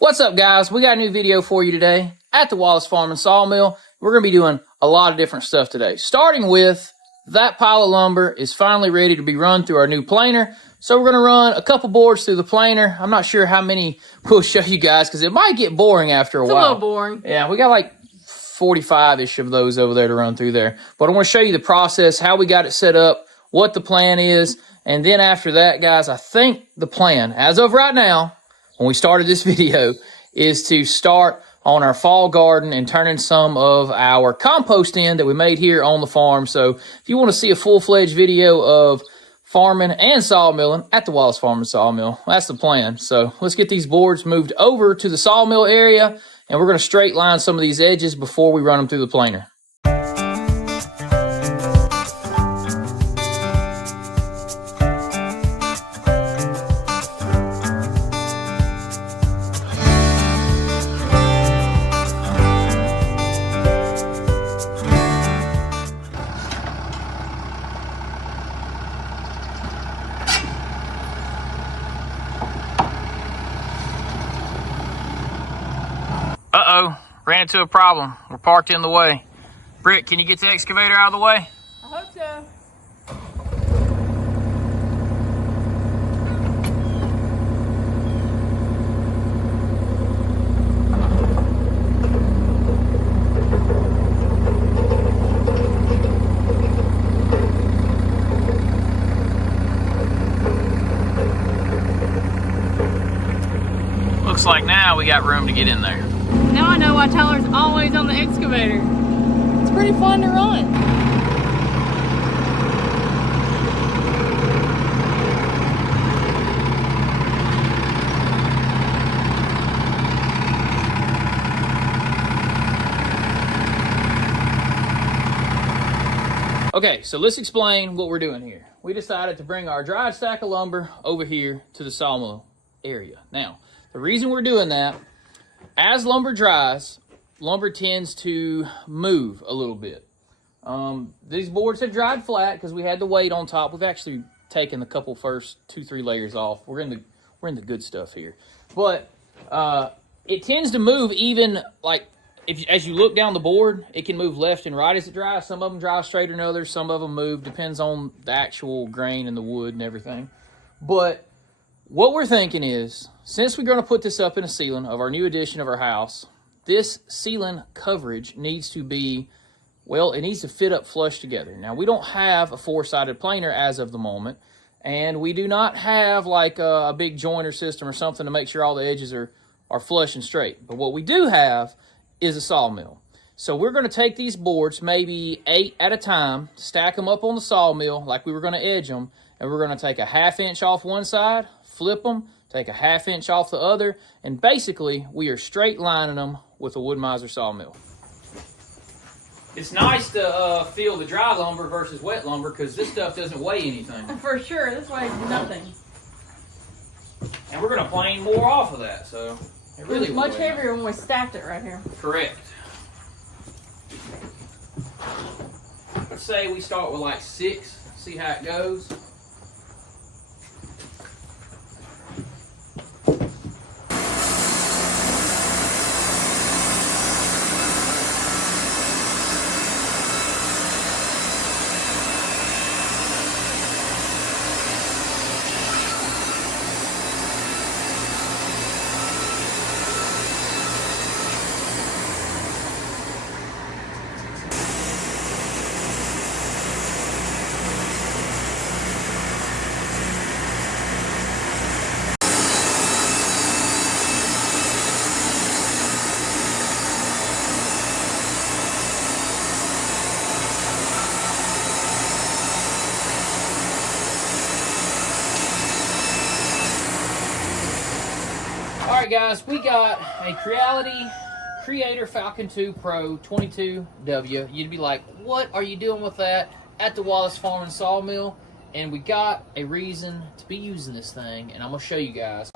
What's up, guys? We got a new video for you today at the Wallace Farm and Sawmill. We're going to be doing a lot of different stuff today, starting with that pile of lumber is finally ready to be run through our new planer. So we're going to run a couple boards through the planer. I'm not sure how many we'll show you guys because it might get boring after a while. It's a little boring. Yeah, we got like 45-ish of those over there to run through there. But I want to show you the process, how we got it set up, what the plan is. And then after that, guys, I think the plan, as of right now, when we started this video, is to start on our fall garden and turning some of our compost in that we made here on the farm. So if you want to see a full-fledged video of farming and sawmilling at the Wallace Farm and Sawmill, that's the plan. So let's get these boards moved over to the sawmill area, and we're going to straight line some of these edges before we run them through the planer. Uh-oh, ran into a problem. We're parked in the way. Britt, can you get the excavator out of the way? I hope so. Looks like now we got room to get in there. Now I know why Tyler's always on the excavator. It's pretty fun to run. Okay, so let's explain what we're doing here. We decided to bring our dried stack of lumber over here to the sawmill area. Now, the reason we're doing that, as lumber dries, lumber tends to move a little bit. These boards have dried flat because we had the weight on top. We've actually taken the couple first 2-3 layers off. We're in the good stuff here. But it tends to move even like as you look down the board, it can move left and right as it dries. Some of them dry straighter than others. Some of them move. Depends on the actual grain and the wood and everything. But what we're thinking is, since we're going to put this up in a ceiling of our new addition of our house, this ceiling coverage needs to be, well, it needs to fit up flush together. Now, we don't have a 4-sided planer as of the moment, and we do not have like a big joiner system or something to make sure all the edges are flush and straight. But what we do have is a sawmill. So we're going to take these boards, maybe 8 at a time, stack them up on the sawmill like we were going to edge them, and we're going to take a 1/2 inch off one side, flip them, take a 1/2 inch off the other, and basically we are straight lining them with a Wood-Mizer sawmill. It's nice to feel the dry lumber versus wet lumber because this stuff doesn't weigh anything. For sure, this weighs nothing. And we're going to plane more off of that, so it really It's much heavier when we stacked it right here. Correct. Let's say we start with like 6, see how it goes. Alright guys, we got a Creality Creator Falcon2 Pro 22W. You'd be like, what are you doing with that at the Wallace Farm and Sawmill? And we got a reason to be using this thing, and I'm going to show you guys.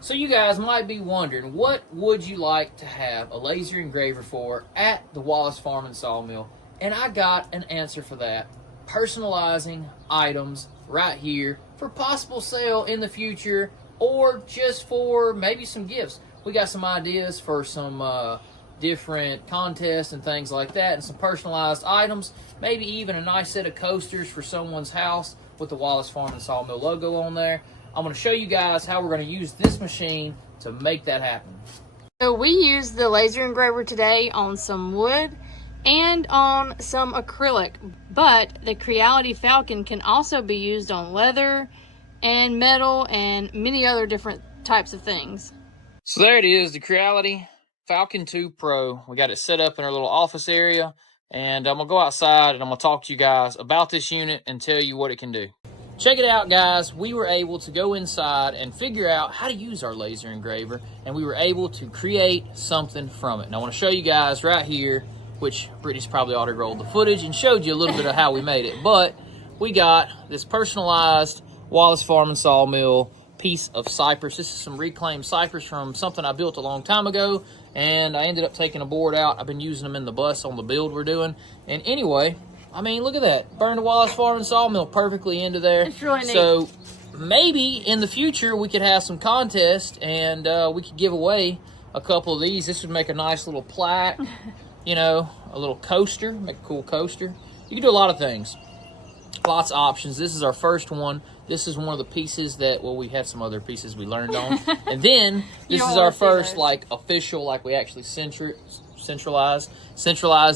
So you guys might be wondering, what would you like to have a laser engraver for at the Wallace Farm and Sawmill? And I got an answer for that. Personalizing items right here for possible sale in the future, or just for maybe some gifts. we got some ideas for some different contests and things like that, and some personalized items, maybe even a nice set of coasters for someone's house with the Wallace Farm and Sawmill logo on there. I'm going to show you guys how we're going to use this machine to make that happen. So we used the laser engraver today on some wood and on some acrylic, but the Creality Falcon can also be used on leather and metal and many other different types of things. So there it is, the Creality Falcon2 Pro. We got it set up in our little office area, and I'm going to go outside and I'm going to talk to you guys about this unit and tell you what it can do. Check it out, guys. We were able to go inside and figure out how to use our laser engraver, and we were able to create something from it. And I want to show you guys right here, which Brittany's probably already rolled the footage and showed you a little bit of how we made it. But we got this personalized Wallace Farm and Sawmill piece of cypress. This is some reclaimed cypress from something I built a long time ago, and I ended up taking a board out. I've been using them in the bus on the build we're doing. And anyway, I mean, look at that. Burned the Wallace Farm and Sawmill perfectly into there. It's really neat. So maybe in the future we could have some contests, and we could give away a couple of these. This would make a nice little plaque, you know, a little coaster, make a cool coaster. You can do a lot of things. Lots of options. This is our first one. This is one of the pieces that, well, we had some other pieces we learned on. And then this is our first, like, official, like, we actually centralized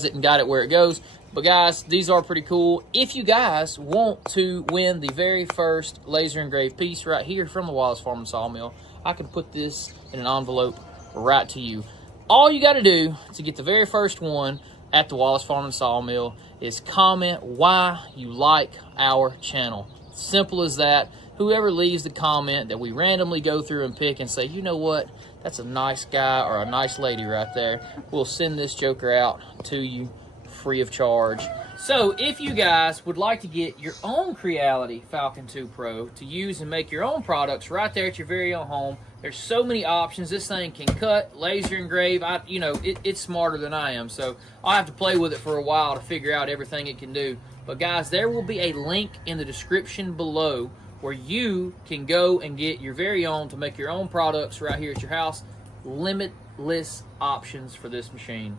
it and got it where it goes. But guys, these are pretty cool. If you guys want to win the very first laser engraved piece right here from the Wallace Farm and Sawmill, I can put this in an envelope right to you. All you got to do to get the very first one at the Wallace Farm and Sawmill is comment why you like our channel. Simple as that. Whoever leaves the comment that we randomly go through and pick and say, you know what, that's a nice guy or a nice lady right there, we'll send this joker out to you free of charge. So if you guys would like to get your own Creality Falcon 2 Pro to use and make your own products right there at your very own home, there's so many options. This thing can cut, laser engrave. It's smarter than I am, so I'll have to play with it for a while to figure out everything it can do. But guys, there will be a link in the description below where you can go and get your very own to make your own products right here at your house. Limitless options for this machine.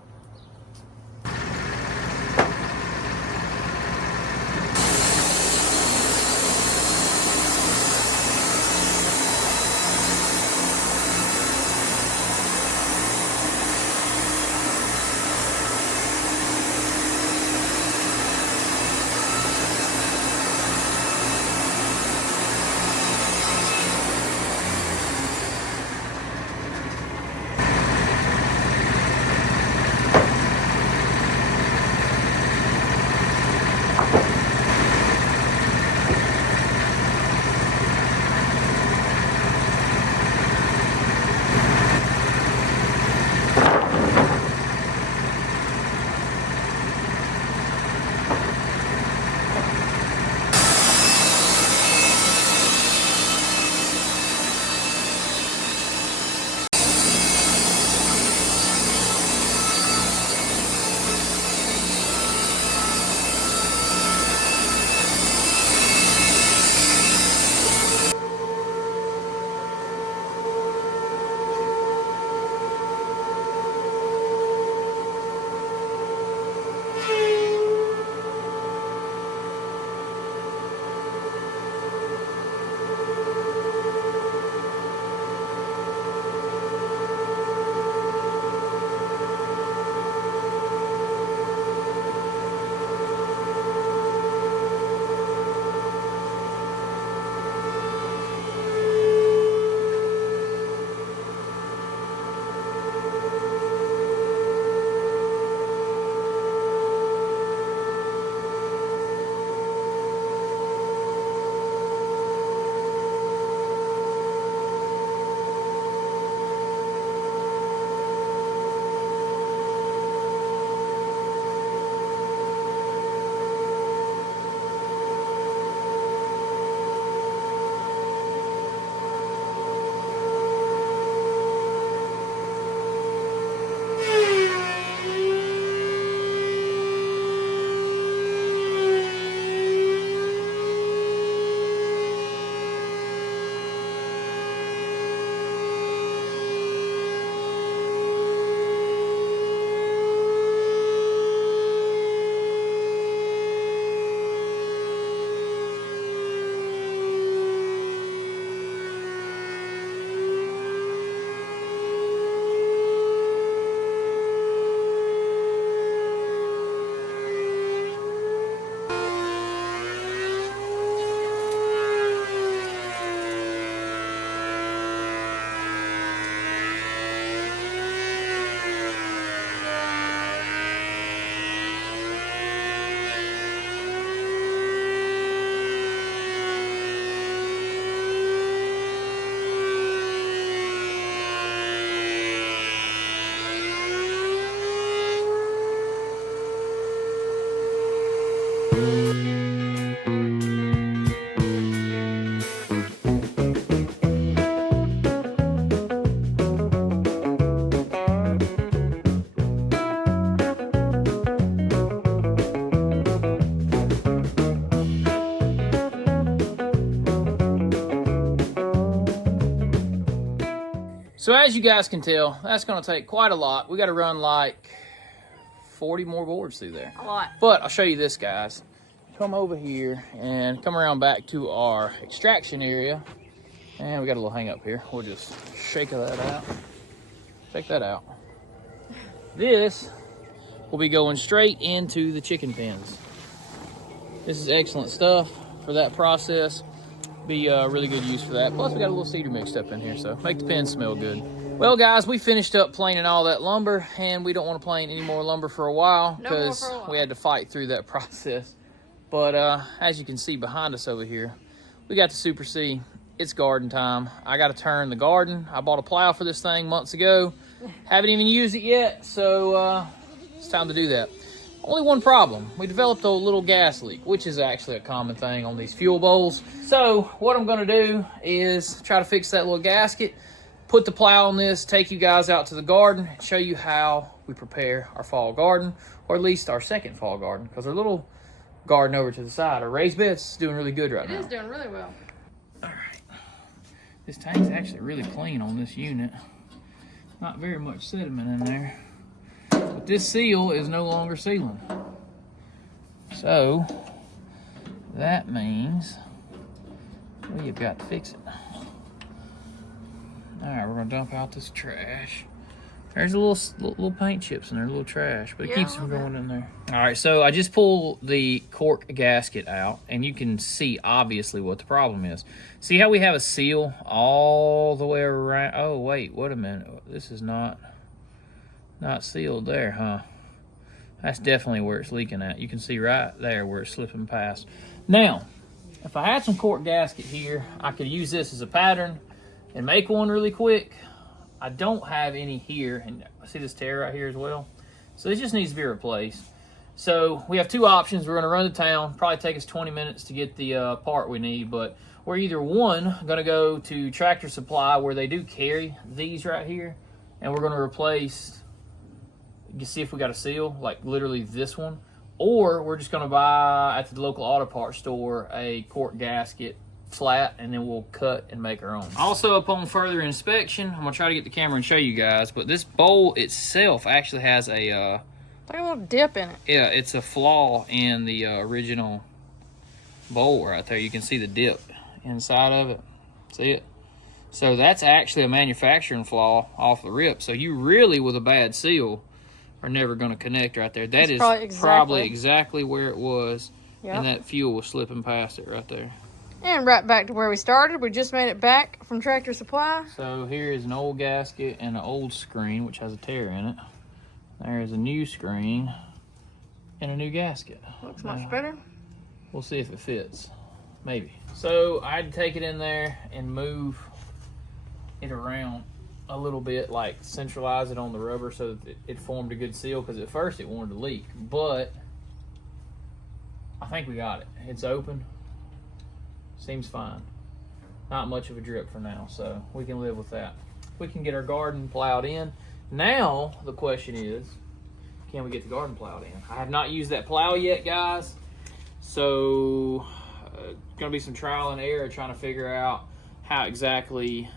So as you guys can tell, that's going to take quite a lot. We got to run like 40 more boards through there. A lot. But I'll show you this, guys. Come over here and come around back to our extraction area. And we got a little hang up here. We'll just shake that out. Shake that out. This will be going straight into the chicken pens. This is excellent stuff for that process. Be really good use for that. Plus we got a little cedar mixed up in here, so make the pens smell good. Well guys, we finished up planing all that lumber, and we don't want to plane any more lumber for a while because we had to fight through that process. But as you can see behind us over here, we got the Super C. It's garden time. I got to turn the garden. I bought a plow for this thing months ago. Haven't even used it yet, so it's time to do that. Only one problem. We developed a little gas leak, which is actually a common thing on these fuel bowls. So what I'm going to do is try to fix that little gasket, put the plow on this, take you guys out to the garden, and show you how we prepare our fall garden, or at least our second fall garden, because our little garden over to the side, our raised beds, is doing really good right now. It is doing really well. All right. This tank's actually really clean on this unit. Not very much sediment in there. But this seal is no longer sealing. So, that means we've got to fix it. Alright, we're going to dump out this trash. There's a little paint chips in there, a little trash, but it keeps from going in there. Alright, so I just pulled the cork gasket out, and you can see obviously what the problem is. See how we have a seal all the way around? Oh, wait a minute. This is not sealed there, huh? That's definitely where it's leaking at. You can see right there where it's slipping past. Now, if I had some cork gasket here, I could use this as a pattern and make one really quick. I don't have any here, and I see this tear right here as well. So this just needs to be replaced. So we have two options. We're gonna run to town, probably take us 20 minutes to get the part we need, but we're either one, gonna go to Tractor Supply where they do carry these right here, and we're gonna replace, you see if we got a seal, like literally this one, or we're just gonna buy at the local auto parts store a cork gasket flat, and then we'll cut and make our own. Also, upon further inspection, I'm gonna try to get the camera and show you guys, but this bowl itself actually has a like a little dip in it. Yeah, it's a flaw in the original bowl right there. You can see the dip inside of it. See it? So that's actually a manufacturing flaw off the rip. So you really, with a bad seal, are never going to connect right there. That is probably exactly where it was, and that fuel was slipping past it right there. And right back to where we started. We just made it back from Tractor Supply. So here is an old gasket and an old screen, which has a tear in it. There is a new screen and a new gasket. Looks much better. We'll see if it fits. Maybe. So I had to take it in there and move it around a little bit, like centralize it on the rubber so that it formed a good seal, because at first it wanted to leak, but I think we got it. It's open. Seems fine. Not much of a drip for now, so we can live with that. We can get our garden plowed in. Now, the question is, can we get the garden plowed in? I have not used that plow yet, guys. So, gonna be some trial and error trying to figure out how exactly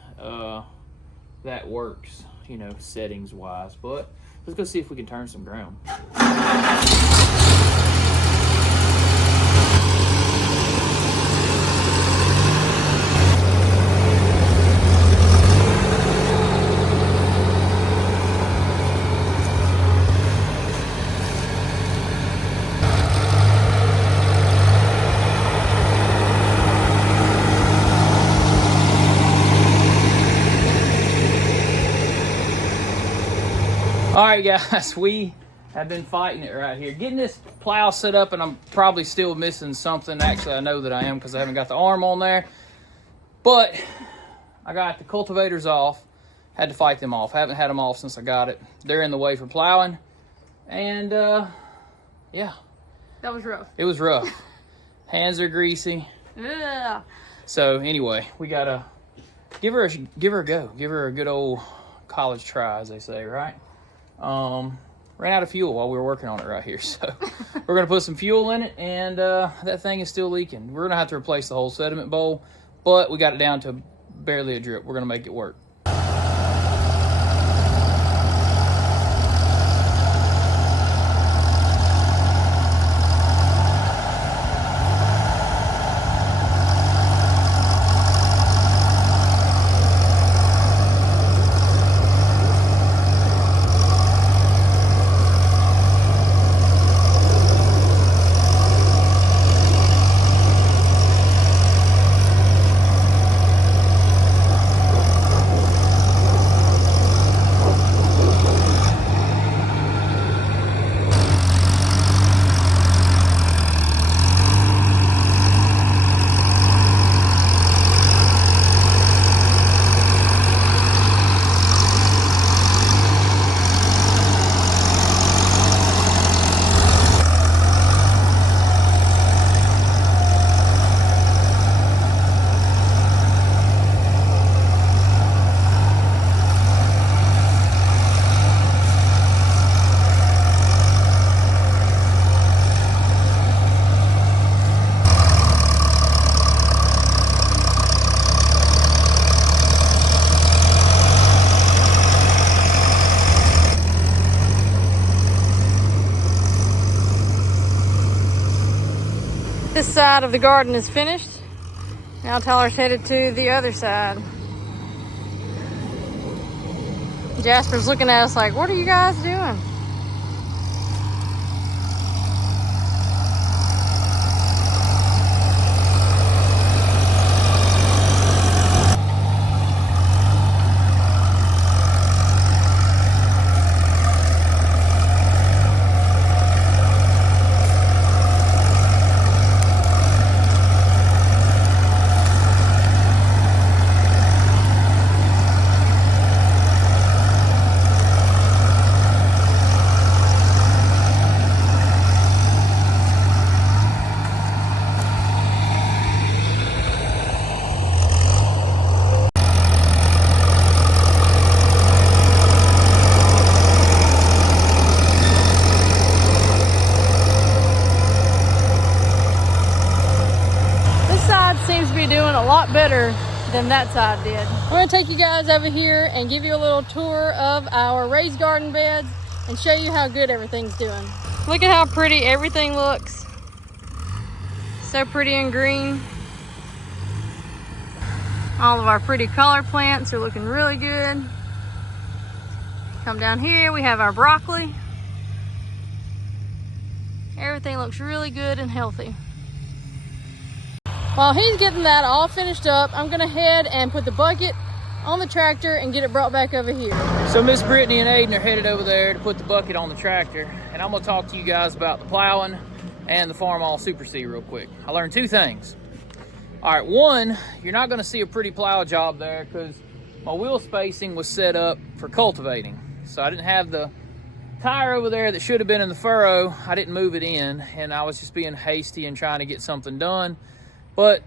that works, you know, settings-wise. But let's go see if we can turn some ground. All right, guys, we have been fighting it right here. Getting this plow set up, and I'm probably still missing something. Actually, I know that I am because I haven't got the arm on there. But I got the cultivators off. Had to fight them off. Haven't had them off since I got it. They're in the way for plowing. And, yeah. That was rough. It was rough. Hands are greasy. Yeah. So, anyway, we got to give her a go. Give her a good old college try, as they say, right? Ran out of fuel while we were working on it right here, so we're gonna put some fuel in it, and that thing is still leaking. We're gonna have to replace the whole sediment bowl, but we got it down to barely a drip. We're gonna make it work. side of the garden is finished. Now Tyler's headed to the other side. Jasper's looking at us like, what are you guys doing? Seems to be doing a lot better than that side did. I'm going to take you guys over here and give you a little tour of our raised garden beds and show you how good everything's doing. Look at how pretty everything looks. So pretty and green. All of our pretty color plants are looking really good. Come down here, we have our broccoli. Everything looks really good and healthy. While he's getting that all finished up, I'm gonna head and put the bucket on the tractor and get it brought back over here. So Miss Brittany and Aiden are headed over there to put the bucket on the tractor, and I'm gonna talk to you guys about the Plowing and the Farmall Super C real quick. I learned two things. All right, one, you're not gonna see a pretty plow job there because my wheel spacing was set up for cultivating. So I didn't have the tire over there that should have been in the furrow. I didn't move it in, and I was just being hasty and trying to get something done. But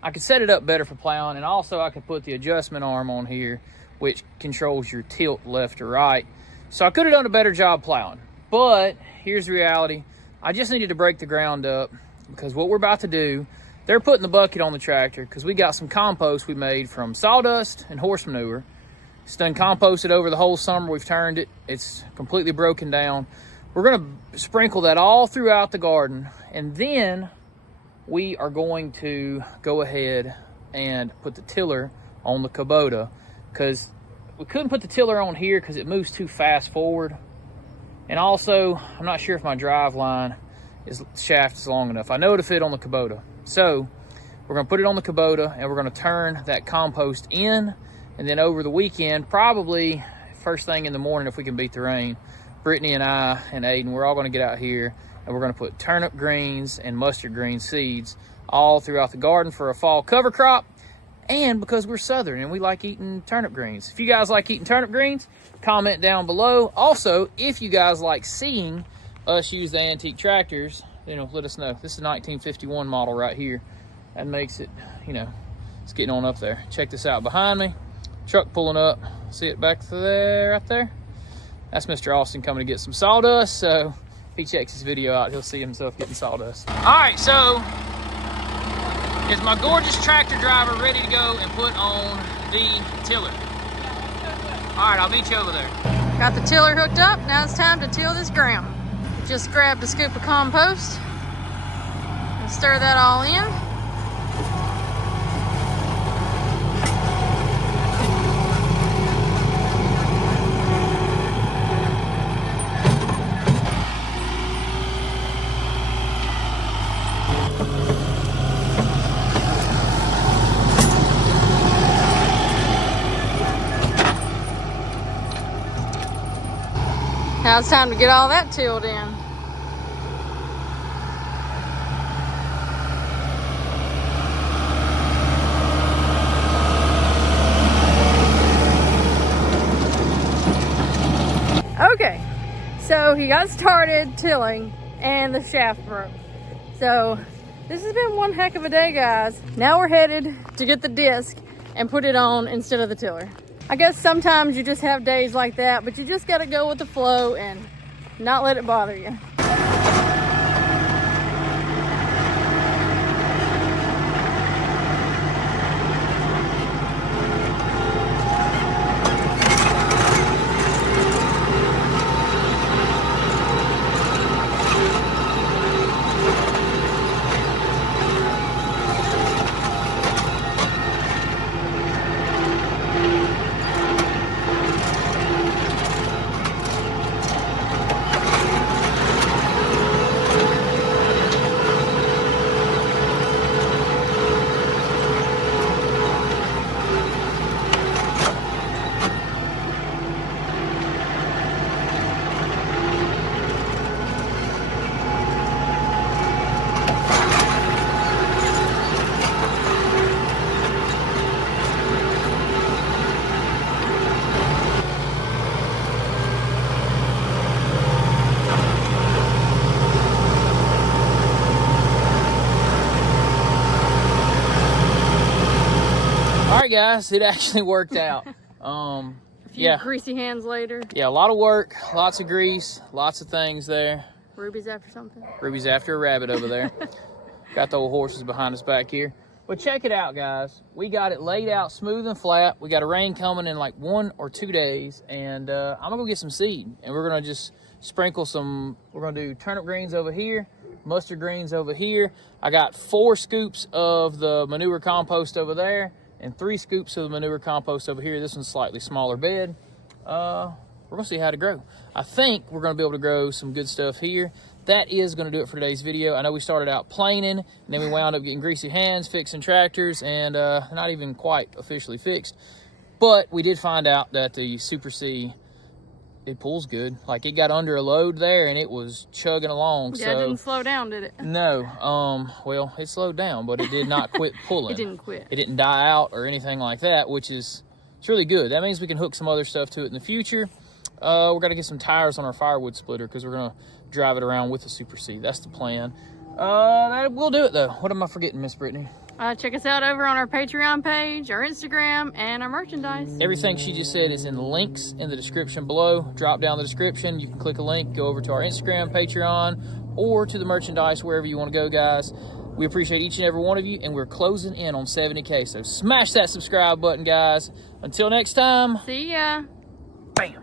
I could set it up better for plowing, and also I could put the adjustment arm on here, which controls your tilt left or right. So I could have done a better job plowing. But here's the reality. I just needed to break the ground up because what we're about to do, they're putting the bucket on the tractor because we got some compost we made from sawdust and horse manure. It's done composted over the whole summer. We've turned it. It's completely broken down. We're going to sprinkle that all throughout the garden, and then we are going to go ahead and put the tiller on the Kubota because we couldn't put the tiller on here because it moves too fast forward. And also, I'm not sure if my drive line shaft is long enough. I know it'll fit on the Kubota. So we're gonna put it on the Kubota and we're gonna turn that compost in, and then over the weekend, probably first thing in the morning if we can beat the rain, Brittany and I and Aiden, we're all gonna get out here and we're gonna put turnip greens and mustard green seeds all throughout the garden for a fall cover crop. And because we're Southern and we like eating turnip greens. If you guys like eating turnip greens, comment down below. Also, if you guys like seeing us use the antique tractors, let us know. This is a 1951 model right here. That makes it, it's getting on up there. Check this out behind me. Truck pulling up. See it back there, right there? That's Mr. Austin coming to get some sawdust. So if he checks this video out, he'll see himself getting sawdust. All right, so is my gorgeous tractor driver ready to go and put on the tiller? All right, I'll meet you over there. Got the tiller hooked up. Now it's time to till this ground. Just grabbed a scoop of compost and stir that all in. Now it's time to get all that tilled in. Okay, so he got started tilling and the shaft broke. So this has been one heck of a day, guys. Now we're headed to get the disc and put it on instead of the tiller. I guess sometimes you just have days like that, but you just gotta go with the flow and not let it bother you. guys, it actually worked out. A few greasy hands later. Yeah, a lot of work, lots of grease, lots of things there. Ruby's after something. Ruby's after a rabbit over there. Got the old horses behind us back here. But check it out, guys. We got it laid out smooth and flat. We got a rain coming in like 1 or 2 days. And I'm going to go get some seed. And we're going to just sprinkle some, we're going to do turnip greens over here, mustard greens over here. I got 4 scoops of the manure compost over there and 3 scoops of the manure compost over here. This one's slightly smaller bed. We're going to see how to grow. I think we're going to be able to grow some good stuff here. That is going to do it for today's video. I know we started out planing, and then we wound up getting greasy hands, fixing tractors, and not even quite officially fixed. But we did find out that the Super C, it pulls good. Like, it got under a load there, and it was chugging along. Yeah, it didn't slow down, did it? No. Well, it slowed down, but it did not quit pulling. It didn't quit. It didn't die out or anything like that, which is it's really good. That means we can hook some other stuff to it in the future. We're going to get some tires on our firewood splitter because we're going to drive it around with the Super C. That's the plan. That will do it, though. What am I forgetting, Miss Brittany? Check us out over on our Patreon page, our Instagram, and our merchandise. Everything she just said is in links in the description below. Drop down the description. You can click a link, go over to our Instagram, Patreon, or to the merchandise, wherever you want to go, guys. We appreciate each and every one of you, and we're closing in on 70K. So smash that subscribe button, guys. Until next time. See ya. Bam.